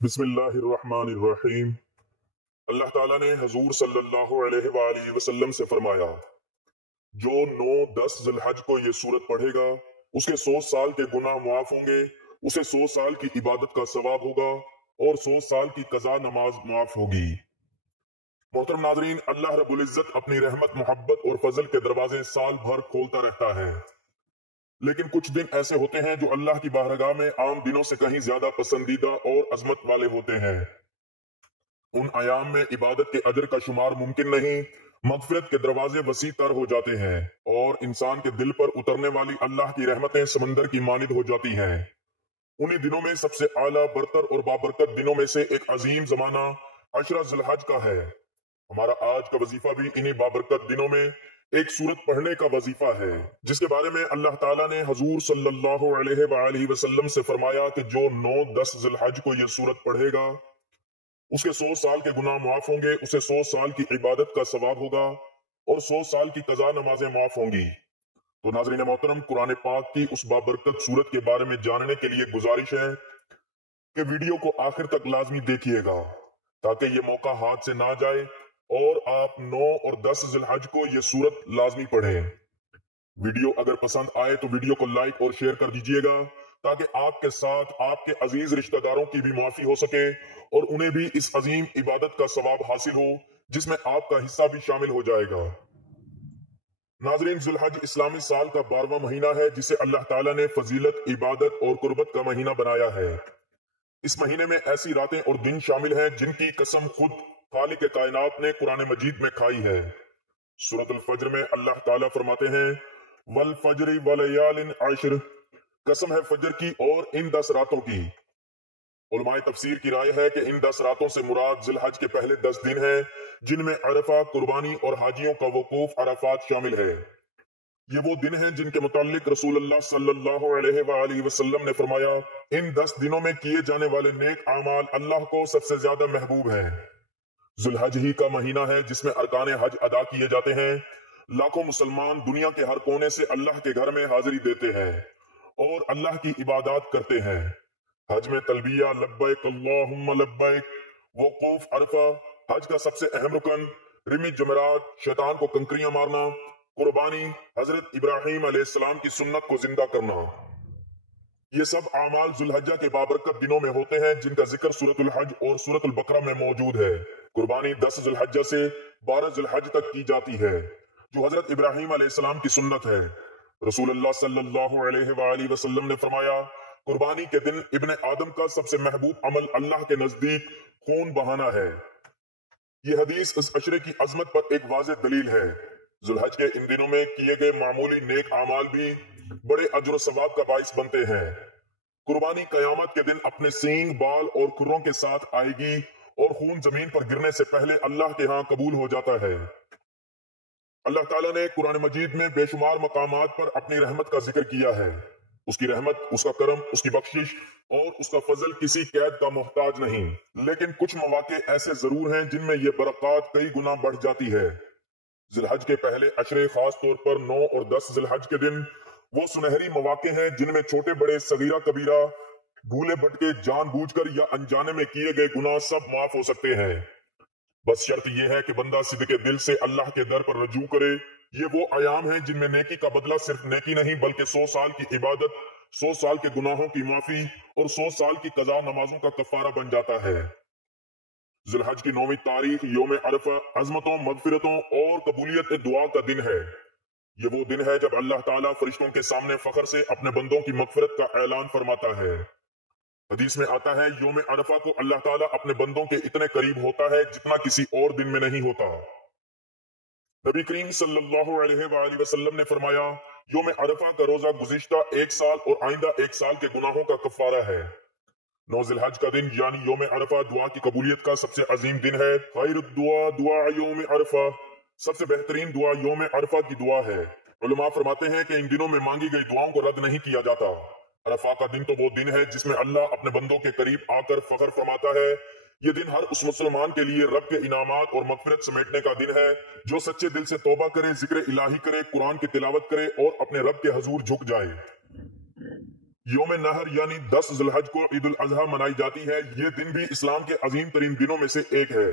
بسم اللہ الرحمن الرحیم۔ اللہ تعالیٰ نے حضور صلی اللہ علیہ وآلہ وسلم سے فرمایا، جو 9-10 ذی الحج کو یہ سورت پڑھے گا اس کے 100 سال کے گناہ معاف ہوں گے، اسے 100 سال کی عبادت کا ثواب ہوگا اور 100 سال کی قضا نماز معاف ہوگی۔ محترم ناظرین، اللہ رب العزت اپنی رحمت، محبت اور فضل کے دروازے سال بھر کھولتا رہتا ہے، لیکن کچھ دن ایسے ہوتے ہیں جو اللہ کی بارگاہ میں عام دنوں سے کہیں زیادہ پسندیدہ اور عظمت والے ہوتے ہیں۔ ان ایام میں عبادت کے اجر کا شمار ممکن نہیں، مغفرت کے دروازے وسیع تر ہو جاتے ہیں اور انسان کے دل پر اترنے والی اللہ کی رحمتیں سمندر کی مانند ہو جاتی ہیں۔ انہی دنوں میں سب سے اعلیٰ، برتر اور بابرکت دنوں میں سے ایک عظیم زمانہ عشرہ ذی الحج کا ہے۔ ہمارا آج کا وظیفہ بھی انہی بابرکت دنوں میں ایک سورت پڑھنے کا وظیفہ ہے، جس کے بارے میں اللہ تعالیٰ نے حضور صلی اللہ علیہ وآلہ وسلم سے فرمایا کہ جو 9-10 ذی الحج کو یہ سورت پڑھے گا اس کے 100 سال کے گناہ معاف ہوں گے، اسے 100 سال کی عبادت کا ثواب ہوگا اور 100 سال کی قضا نمازیں معاف ہوں گی۔ تو ناظرین محترم، قرآن پاک کی اس بابرکت سورت کے بارے میں جاننے کے لیے گزارش ہے کہ ویڈیو کو آخر تک لازمی دیکھیے گا تاکہ یہ موقع ہاتھ سے نہ جائے اور آپ 9 اور 10 ذی الحج کو یہ سورت لازمی پڑھیں۔ ویڈیو اگر پسند آئے تو ویڈیو کو لائک اور شیئر کر دیجیے گا تاکہ آپ کے ساتھ آپ کے عزیز رشتہ داروں کی بھی معافی ہو سکے اور انہیں بھی اس عظیم عبادت کا ثواب حاصل ہو جس میں آپ کا حصہ بھی شامل ہو جائے گا۔ ناظرین، ذی الحج اسلامی سال کا 12واں مہینہ ہے جسے اللہ تعالیٰ نے فضیلت، عبادت اور قربت کا مہینہ بنایا ہے۔ اس مہینے میں ایسی راتیں اور دن شامل ہیں جن کی قسم خود خالق کائنات نے قرآن مجید میں کھائی ہے۔ سورۃ الفجر میں اللہ تعالیٰ فرماتے ہیں، والفجر ولیال عشر، قسم ہے فجر کی اور ان 10 راتوں کی۔ علماء تفسیر کی رائے ہے کہ ان 10 راتوں سے مراد ذی الحج کے پہلے 10 دن ہیں جن میں عرفہ، قربانی اور حاجیوں کا وقوف عرفات شامل ہے۔ یہ وہ دن ہیں جن کے متعلق رسول اللہ صلی اللہ علیہ وآلہ وسلم نے فرمایا، ان 10 دنوں میں کیے جانے والے نیک اعمال اللہ کو سب سے زیادہ محبوب ہیں۔ ذی الحج ہی کا مہینہ ہے جس میں ارکان حج ادا کیے جاتے ہیں۔ لاکھوں مسلمان دنیا کے ہر کونے سے اللہ کے گھر میں حاضری دیتے ہیں اور اللہ کی عبادات کرتے ہیں۔ حج میں تلبیہ، لبیک اللہم لبیک، وقوف عرفہ، حج کا سب سے اہم رکن، رمی جمرات، شیطان کو کنکریاں مارنا، قربانی، حضرت ابراہیم علیہ السلام کی سنت کو زندہ کرنا، یہ سب اعمال ذی الحجہ کے بابرکت دنوں میں ہوتے ہیں جن کا ذکر سورۃ الحج اور سورۃ البقرہ میں موجود ہے۔ قربانی 10 ذی الحجہ سے 12 ذی الحج تک کی جاتی ہے جو حضرت ابراہیم علیہ السلام کی سنت ہے۔ رسول اللہ صلی اللہ علیہ وآلہ وسلم نے فرمایا، قربانی کے دن ابن آدم کا سب سے محبوب عمل اللہ کے نزدیک خون بہانا ہے۔ یہ حدیث اس عشرے کی عظمت پر ایک واضح دلیل ہے۔ ذی الحج کے ان دنوں میں کیے گئے معمولی نیک اعمال بھی بڑے اجر و ثواب کا باعث بنتے ہیں۔ قربانی قیامت کے دن اپنے سینگ، بال اور کھروں کے ساتھ آئے گی اور خون زمین پر گرنے سے پہلے اللہ کے ہاں قبول ہو جاتا ہے۔ اللہ تعالیٰ نے قرآن مجید میں بے شمار مقامات پر اپنی رحمت کا ذکر کیا ہے۔ اس کی رحمت، اس کا کرم، اس کی بخشش اور اس کا فضل کسی قید کا محتاج نہیں، لیکن کچھ مواقع ایسے ضرور ہیں جن میں یہ برکات کئی گنا بڑھ جاتی ہے۔ ذی الحج کے پہلے عشرے، خاص طور پر 9 اور 10 ذی الحج کے دن، وہ سنہری مواقع ہیں جن میں چھوٹے بڑے، صغیرہ کبیرہ، بھولے بھٹکے، جان بوجھ کر یا انجانے میں کیے گئے گناہ سب معاف ہو سکتے ہیں۔ بس شرط یہ ہے کہ بندہ صدقے دل سے اللہ کے در پر رجوع کرے۔ یہ وہ ایام ہیں جن میں نیکی کا بدلہ صرف نیکی نہیں بلکہ 100 سال کی عبادت، 100 سال کے گناہوں کی معافی اور 100 سال کی قضا نمازوں کا کفارہ بن جاتا ہے۔ ذی الحج کی 9ویں تاریخ یوم عرفہ عظمتوں، مغفرتوں اور قبولیت دعا کا دن ہے۔ یہ وہ دن ہے جب اللہ تعالیٰ فرشتوں کے سامنے فخر سے اپنے بندوں کی مغفرت کا اعلان فرماتا ہے۔ حدیث میں آتا ہے، یوم عرفہ کو اللہ تعالیٰ اپنے بندوں کے اتنے قریب ہوتا ہے جتنا کسی اور دن میں نہیں ہوتا۔ نبی کریم صلی اللہ علیہ وآلہ وسلم نے فرمایا، یوم عرفہ کا روزہ گزشتہ 1 سال اور آئندہ 1 سال کے گناہوں کا کفارہ ہے۔ 9 ذی الحج کا دن یعنی یوم عرفہ دعا کی قبولیت کا سب سے عظیم دن ہے۔ خیر الدعا دعا یوم عرفہ، سب سے بہترین دعا یوم عرفہ کی دعا ہے۔ علماء فرماتے ہیں کہ ان دنوں میں مانگی گئی دعاؤں کو رد نہیں کیا جاتا۔ عرفہ کا دن تو وہ دن ہے جس میں اللہ اپنے بندوں کے قریب آ کر فخر فرماتا ہے۔ یہ دن ہر اس مسلمان کے لیے رب کے انعامات اور مغفرت سمیٹنے کا دن ہے جو سچے دل سے توبہ کرے، ذکر الہی کرے، قرآن کی تلاوت کرے اور اپنے رب کے حضور جھک جائے۔ یوم نہر یعنی 10 ذی الحج کو عید الاضحیٰ منائی جاتی ہے۔ یہ دن بھی اسلام کے عظیم ترین دنوں میں سے ایک ہے۔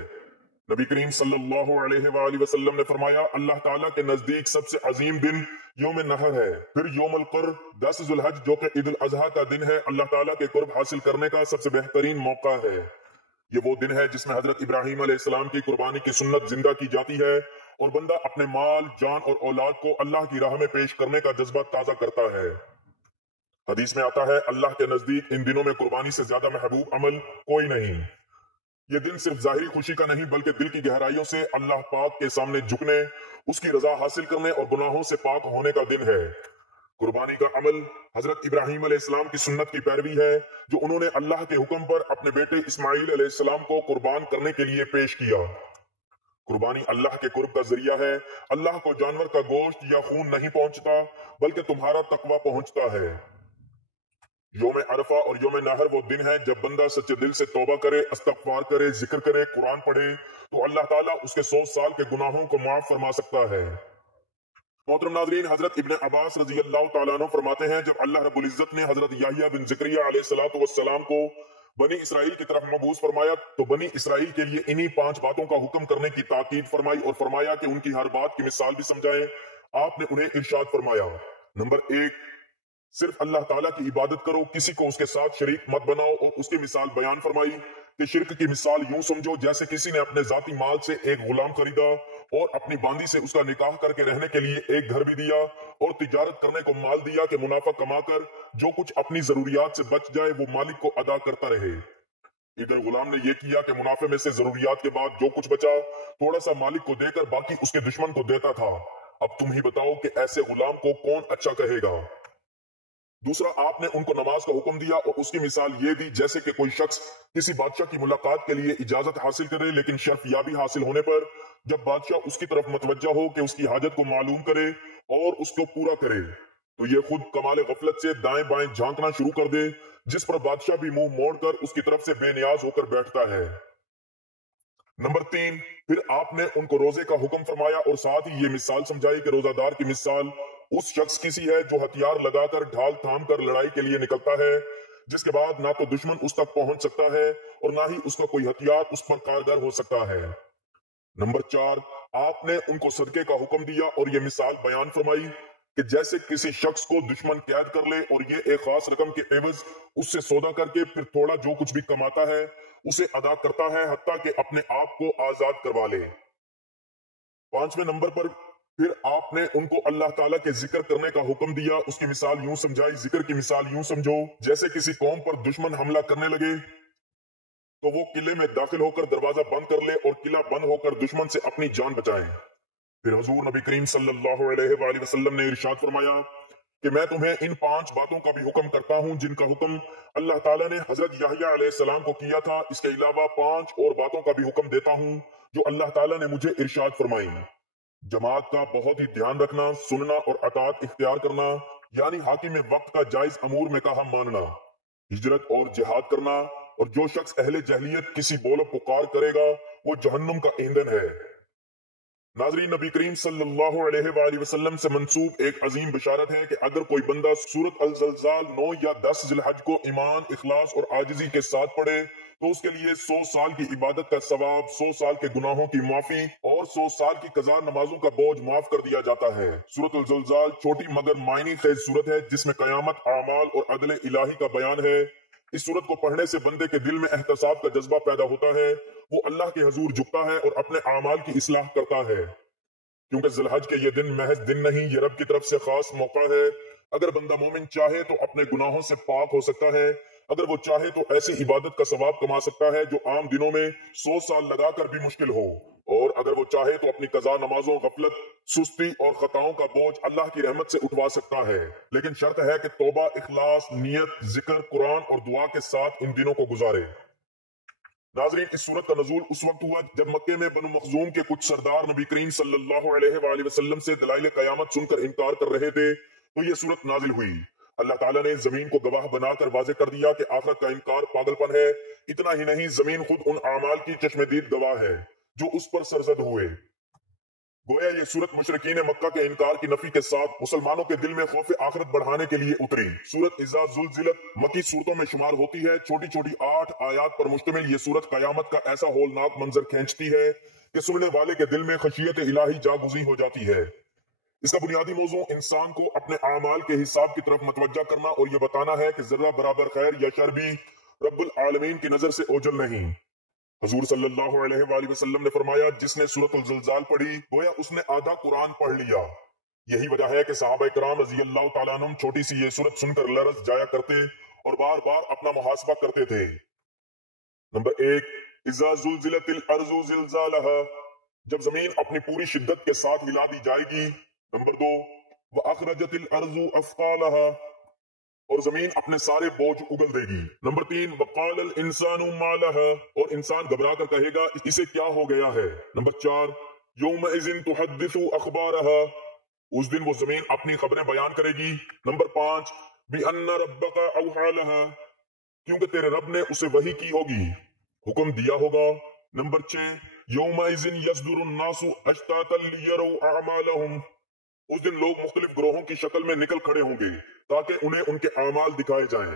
نبی کریم صلی اللہ علیہ وآلہ وسلم نے فرمایا اللہ تعالیٰ کے نزدیک سب سے عظیم دن یوم نہر ہے، پھر یوم القر 10 ذی الحج جو کہ عید الاضحیٰ کا دن ہے اللہ تعالیٰ کے قرب حاصل کرنے کا سب سے بہترین موقع ہے۔ یہ وہ دن ہے جس میں حضرت ابراہیم علیہ السلام کی قربانی کی سنت زندہ کی جاتی ہے اور بندہ اپنے مال، جان اور اولاد کو اللہ کی راہ میں پیش کرنے کا جذبہ تازہ کرتا ہے۔ حدیث میں آتا ہے اللہ کے نزدیک ان دنوں میں قربانی سے زیادہ محبوب عمل کوئی نہیں۔ یہ دن صرف ظاہری خوشی کا نہیں بلکہ دل کی گہرائیوں سے اللہ پاک کے سامنے جھکنے، اس کی رضا حاصل کرنے اور گناہوں سے پاک ہونے کا دن ہے۔ قربانی کا عمل حضرت ابراہیم علیہ السلام کی سنت کی پیروی ہے جو انہوں نے اللہ کے حکم پر اپنے بیٹے اسماعیل علیہ السلام کو قربان کرنے کے لیے پیش کیا۔ قربانی اللہ کے قرب کا ذریعہ ہے۔ اللہ کو جانور کا گوشت یا خون نہیں پہنچتا بلکہ تمہارا تقوی پہنچتا ہے۔ یوم عرفہ اور یوم نہر وہ دن ہے جب بندہ سچے دل سے توبہ کرے، استغفار کرے، ذکر کرے، قرآن پڑھے تو اللہ تعالیٰ اس کے 100 سال کے گناہوں کو معاف فرما سکتا ہے۔ محترم ناظرین، حضرت ابن عباس رضی اللہ تعالیٰ عنہ فرماتے ہیں جب اللہ رب العزت نے حضرت یحییٰ بن زکریا علیہ السلام کو بنی اسرائیل کی طرف مبعوث فرمایا تو بنی اسرائیل کے لیے انہی 5 باتوں کا حکم کرنے کی تاکید فرمائی اور فرمایا کہ ان کی ہر بات کی مثال بھی سمجھائیں۔ آپ نے انہیں ارشاد فرمایا، نمبر 1، صرف اللہ تعالیٰ کی عبادت کرو، کسی کو اس کے ساتھ شریک مت بناؤ، اور اس کی مثال بیان فرمائی کہ شرک کی مثال یوں سمجھو جیسے کسی نے اپنے ذاتی مال سے ایک غلام خریدا اور اپنی باندی سے اس کا نکاح کر کے رہنے کے لیے ایک گھر بھی دیا اور تجارت کرنے کو مال دیا کہ منافع کما کر جو کچھ اپنی ضروریات سے بچ جائے وہ مالک کو ادا کرتا رہے۔ ادھر غلام نے یہ کیا کہ منافع میں سے ضروریات کے بعد جو کچھ بچا تھوڑا سا مالک کو دے کر باقی اس کے دشمن کو دیتا تھا۔ اب تم ہی بتاؤ کہ ایسے غلام کو کون اچھا کہے گا؟ دوسرا، آپ نے ان کو نماز کا حکم دیا اور اس کی مثال یہ دی جیسے کہ کوئی شخص کسی بادشاہ کی ملاقات کے لیے اجازت حاصل کرے لیکن شرف یابی حاصل ہونے پر جب بادشاہ اس کی طرف متوجہ ہو کہ اس کی حاجت کو معلوم کرے اور اس کو پورا کرے تو یہ خود کمال غفلت سے دائیں بائیں جھانکنا شروع کر دے، جس پر بادشاہ بھی منہ موڑ کر اس کی طرف سے بے نیاز ہو کر بیٹھتا ہے۔ نمبر 3، پھر آپ نے ان کو روزے کا حکم فرمایا اور ساتھ ہی یہ مثال سمجھائی کہ روزہ دار کی مثال اس شخص کسی ہے جو ہتھیار لگا کر ڈھال تھام کر لڑائی کے لیے نکلتا ہے، جس کے بعد نہ تو دشمن اس تک پہنچ سکتا ہے اور نہ ہی اس کا کوئی ہتھیار اس پر کارگر ہو سکتا ہے۔ نمبر 4، آپ نے ان کو صدقے کا حکم دیا اور یہ مثال بیان فرمائی کہ جیسے کسی شخص کو دشمن قید کر لے اور یہ ایک خاص رقم کے عوض اس سے سودا کر کے پھر تھوڑا جو کچھ بھی کماتا ہے اسے ادا کرتا ہے حتیٰ کہ اپنے آپ کو آزاد کروا لے۔ 5ویں نمبر پر پھر آپ نے ان کو اللہ تعالیٰ کے ذکر کرنے کا حکم دیا، اس کی مثال یوں سمجھائی، ذکر کی مثال یوں سمجھو جیسے کسی قوم پر دشمن حملہ کرنے لگے تو وہ قلعے میں داخل ہو کر دروازہ بند کر لے اور قلعہ بند ہو کر دشمن سے اپنی جان بچائیں۔ پھر حضور نبی کریم صلی اللہ علیہ وآلہ وسلم نے ارشاد فرمایا کہ میں تمہیں ان 5 باتوں کا بھی حکم کرتا ہوں جن کا حکم اللہ تعالیٰ نے حضرت یحییٰ علیہ السلام کو کیا تھا، اس کے علاوہ 5 اور باتوں کا بھی حکم دیتا ہوں جو اللہ تعالیٰ نے مجھے ارشاد فرمائی۔ جماعت کا بہت ہی دھیان رکھنا، سننا اور اطاعت اختیار کرنا، یعنی حاکم وقت کا جائز امور میں کہا ماننا، ہجرت اور جہاد کرنا، اور جو شخص اہل جہلیت کسی بول و پکار کرے گا وہ جہنم کا ایندھن ہے۔ ناظرین، نبی کریم صلی اللہ علیہ وآلہ وسلم سے منسوب ایک عظیم بشارت ہے کہ اگر کوئی بندہ سورۃ الزلزال 9 یا 10 ذی الحج کو ایمان، اخلاص اور عاجزی کے ساتھ پڑھے تو اس کے لیے 100 سال کی عبادت کا ثواب، 100 سال کے گناہوں کی معافی اور 100 سال کی قضا نمازوں کا بوجھ معاف کر دیا جاتا ہے۔ سورۃ الزلزال چھوٹی مگر معنی خیز سورت ہے جس میں قیامت، اعمال اور عدل الہی کا بیان ہے۔ اس سورت کو پڑھنے سے بندے کے دل میں احتساب کا جذبہ پیدا ہوتا ہے، وہ اللہ کے حضور جھکتا ہے اور اپنے اعمال کی اصلاح کرتا ہے، کیونکہ ذی الحج کے یہ دن محض دن نہیں، یہ رب کی طرف سے خاص موقع ہے۔ اگر بندہ مومن چاہے تو اپنے گناہوں سے پاک ہو سکتا ہے، اگر وہ چاہے تو ایسی عبادت کا ثواب کما سکتا ہے جو عام دنوں میں 100 سال لگا کر بھی مشکل ہو، اور اگر وہ چاہے تو اپنی قضا نمازوں، غفلت، سستی اور خطاؤں کا بوجھ اللہ کی رحمت سے اٹھوا سکتا ہے، لیکن شرط ہے کہ توبہ، اخلاص، نیت، ذکر، قرآن اور دعا کے ساتھ ان دنوں کو گزارے۔ ناظرین، اس صورت کا نزول اس وقت ہوا جب مکے میں بنو مخزوم کے کچھ سردار نبی کریم صلی اللہ علیہ وآلہ وسلم سے دلائل قیامت سن کر انکار کر رہے تھے تو یہ صورت نازل ہوئی۔ اللہ تعالیٰ نے زمین کو گواہ بنا کر واضح کر دیا کہ آخرت کا انکار پاگل پن ہے۔ اتنا ہی نہیں، زمین خود ان اعمال کی چشم دید گواہ ہے جو اس پر سرزد ہوئے۔ گویا یہ سورت مشرکین مکہ کے انکار کی نفی کے ساتھ مسلمانوں کے دل میں خوف آخرت بڑھانے کے لیے اتری۔ سورت اذا زلزلت مکی صورتوں میں شمار ہوتی ہے۔ چھوٹی چھوٹی 8 آیات پر مشتمل یہ سورت قیامت کا ایسا ہولناک منظر کھینچتی ہے کہ سننے والے کے دل میں خشیت الہی جاگزی ہو جاتی ہے۔ اس کا بنیادی موضوع انسان کو اپنے اعمال کے حساب کی طرف متوجہ کرنا اور یہ بتانا ہے کہ ذرہ برابر خیر یا شر بھی رب العالمین کی نظر سے اوجل نہیں۔ حضور صلی اللہ علیہ وآلہ وسلم نے فرمایا، جس نے سورۃ الزلزال پڑھی گویا اس نے آدھا قرآن پڑھ لیا۔ یہی وجہ ہے کہ صحابہ کرام رضی اللہ تعالیٰ عنہم چھوٹی سی یہ سورت سن کر لرز جایا کرتے اور بار بار اپنا محاسبہ کرتے تھے۔ نمبر 1، اذا زلزلت الارض زلزالہا، جب زمین اپنی پوری شدت کے ساتھ ہلا دی جائے گی۔ نمبر 2، واخرجت الارض اثقالہا، اور زمین اپنے سارے بوجھ اگل دے گی۔ نمبر 3، وقال الانسان ما لہا، اور انسان گھبرا کر کہے گا اسے کیا ہو گیا ہے۔ نمبر 4، یومئذ تحدث اخبارہا، اس دن وہ زمین اپنی خبریں بیان کرے گی۔ نمبر 5، بأن ربک اوحی لہا، کیونکہ تیرے رب نے اسے وحی کی ہوگی، حکم دیا ہوگا۔ نمبر 6، یومئذ یصدر الناس اشتاتا لیروا اعمالہم، اس دن لوگ مختلف گروہوں کی شکل میں نکل کھڑے ہوں گے تاکہ انہیں ان کے اعمال دکھائے جائیں۔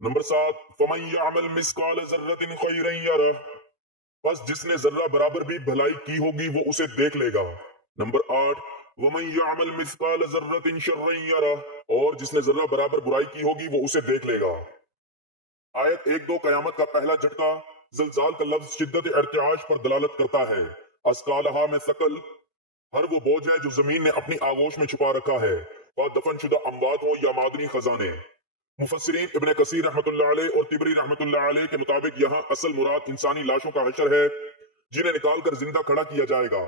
نمبر 7، فمن یعمل مثقال ذرۃ خیرا یرہ، بس جس نے ذرہ برابر بھی بھلائی کی ہوگی وہ اسے دیکھ لے گا۔ نمبر 8، ومن یعمل مثقال ذرۃ شرا یرہ، اور جس نے ذرہ برابر برائی کی ہوگی وہ اسے دیکھ لے گا۔ آیت 1-2 قیامت کا پہلا جھٹکا۔ زلزال کا لفظ شدت ارتعاش پر دلالت کرتا ہے۔ اسقالہا میں ثقل ہر وہ بوجھ ہے جو زمین نے اپنی آغوش میں چھپا رکھا ہے، وہ دفن شدہ اموات ہوں یا معدنی خزانے۔ مفسرین ابن کثیر رحمۃ اللہ علیہ اور طبری رحمۃ اللہ علیہ کے مطابق یہاں اصل مراد انسانی لاشوں کا حشر ہے جنہیں نکال کر زندہ کھڑا کیا جائے گا۔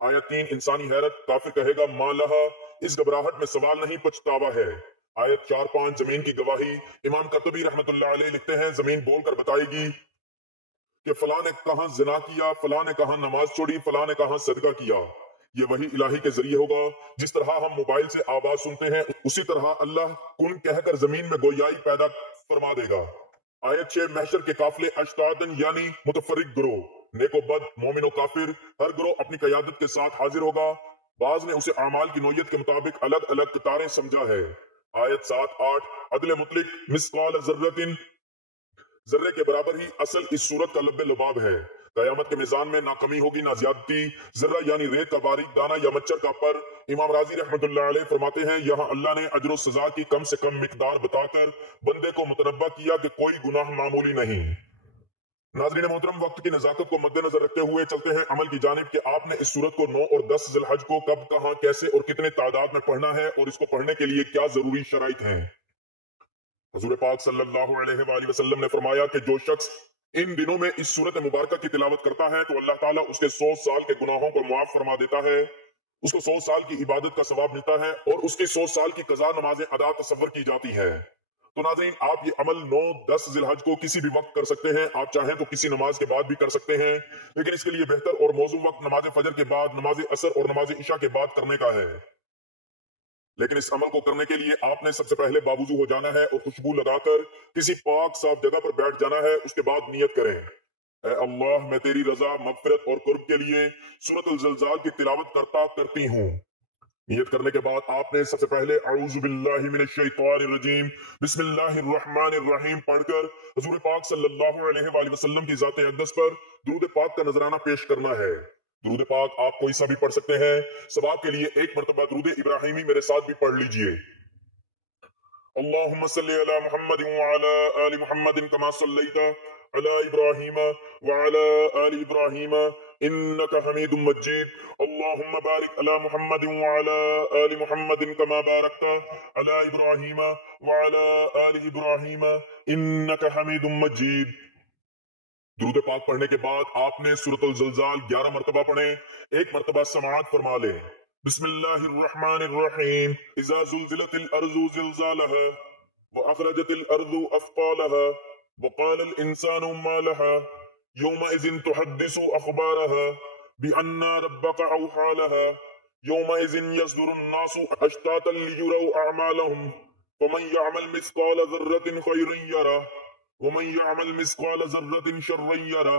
آیت 3، انسانی حیرت، کافر کہے گا ما لہا، اس گھبراہٹ میں سوال نہیں پچھتاوا ہے۔ آیت 4-5، زمین کی گواہی۔ امام قرطبی رحمۃ اللہ علیہ لکھتے ہیں زمین بول کر بتائے گی کہ فلاں نے کہاں زنا کیا، فلاں نے کہاں نماز چھوڑی، فلاں نے کہاں صدقہ کیا۔ یہ وحی الہی کے ذریعے ہوگا۔ جس طرح ہم موبائل سے آواز سنتے ہیں اسی طرح اللہ کن کہہ کر زمین میں گویائی پیدا فرما دے گا۔ آیت 6، محشر کے قافلے اشتاتن یعنی متفرق گروہ، نیک و بد، مومن و کافر، ہر گروہ اپنی قیادت کے ساتھ حاضر ہوگا۔ بعض نے اسے اعمال کی نوعیت کے مطابق الگ الگ قطاریں سمجھا ہے۔ آیت 7-8، عدل مطلق، مثقال ذرۃ، ذرے کے برابر ہی اصل اس صورت کا لب لباب ہے۔ قیامت کے میزان میں نہ کمی ہوگی نہ زیادتی۔ ذرہ یعنی ریت کا باریک دانہ یا مچھر کا پر۔ امام راضی رحمۃ اللہ علیہ فرماتے ہیں یہاں اللہ نے اجر و سزا کی کم سے کم مقدار بتا کر بندے کو متنبہ کیا کہ کوئی گناہ معمولی نہیں۔ ناظرین محترم، وقت کی نزاکت کو مد نظر رکھتے ہوئے چلتے ہیں عمل کی جانب کہ آپ نے اس سورت کو 9 اور 10 ذی الحج کو کب، کہاں، کیسے اور کتنے تعداد میں پڑھنا ہے اور اس کو پڑھنے کے لیے کیا ضروری شرائط ہیں۔ حضور پاک صلی اللہ علیہ وآلہ وسلم نے فرمایا کہ جو شخص ان دنوں میں اس سورت مبارکہ کی تلاوت کرتا ہے تو اللہ تعالیٰ اس کے 100 سال کے گناہوں کو معاف فرما دیتا ہے، اس کو 100 سال کی عبادت کا ثواب ملتا ہے اور اس کی 100 سال کی قضا نمازیں ادا تصور کی جاتی ہیں۔ تو ناظرین، آپ یہ عمل 9-10 ذی الحج کو کسی بھی وقت کر سکتے ہیں۔ آپ چاہیں تو کسی نماز کے بعد بھی کر سکتے ہیں، لیکن اس کے لیے بہتر اور موزوں وقت نماز فجر کے بعد، نماز عصر اور نماز عشاء کے بعد کرنے کا ہے۔ لیکن اس عمل کو کرنے کے لیے آپ نے سب سے پہلے باوضو ہو جانا ہے اور خوشبو لگا کر کسی پاک صاف جگہ پر بیٹھ جانا ہے۔ اس کے بعد نیت کریں، اے اللہ میں تیری رضا، مغفرت اور قرب کے لیے سورۃ الزلزال کی تلاوت کرتی ہوں۔ نیت کرنے کے بعد آپ نے سب سے پہلے اعوذ باللہ من الشیطان الرجیم بسم اللہ الرحمن الرحیم پڑھ کر حضور پاک صلی اللہ علیہ وآلہ وسلم کی ذات اقدس پر درود پاک کا نذرانہ پیش کرنا ہے۔ درود پاک آپ کوئی سا بھی پڑھ سکتے ہیں۔ ثواب کے لیے ایک مرتبہ درود ابراہیمی میرے ساتھ بھی پڑھ لیجئے۔ اللہم صلی علی محمد وعلی آل محمد کما صلیت علی ابراہیم وعلی آل ابراہیم انک حمید مجید۔ اللہم بارک علی محمد وعلی آل محمد کما بارکت علی ابراہیم وعلی آل ابراہیم انک حمید مجید۔ درود پاک پڑھنے کے بعد آپ نے سورۃ الزلزال 11 مرتبہ پڑھیں۔ ایک مرتبہ سماعت فرما لیں۔ بسم اللہ الرحمن الرحیم اذا زلزلت الارض زلزالہا واخرجت الارض اثقالہا وقال الانسان ما لها یومئذ تحدث اخبارہا بأن ربک اوحی لها یومئذ یصدر الناس اشتاتا لیروا اعمالہم فمن یعمل مثقال ذرۃ خیرا یرہ ومن یعمل مثقال ذرۃ شرا یرہ۔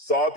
7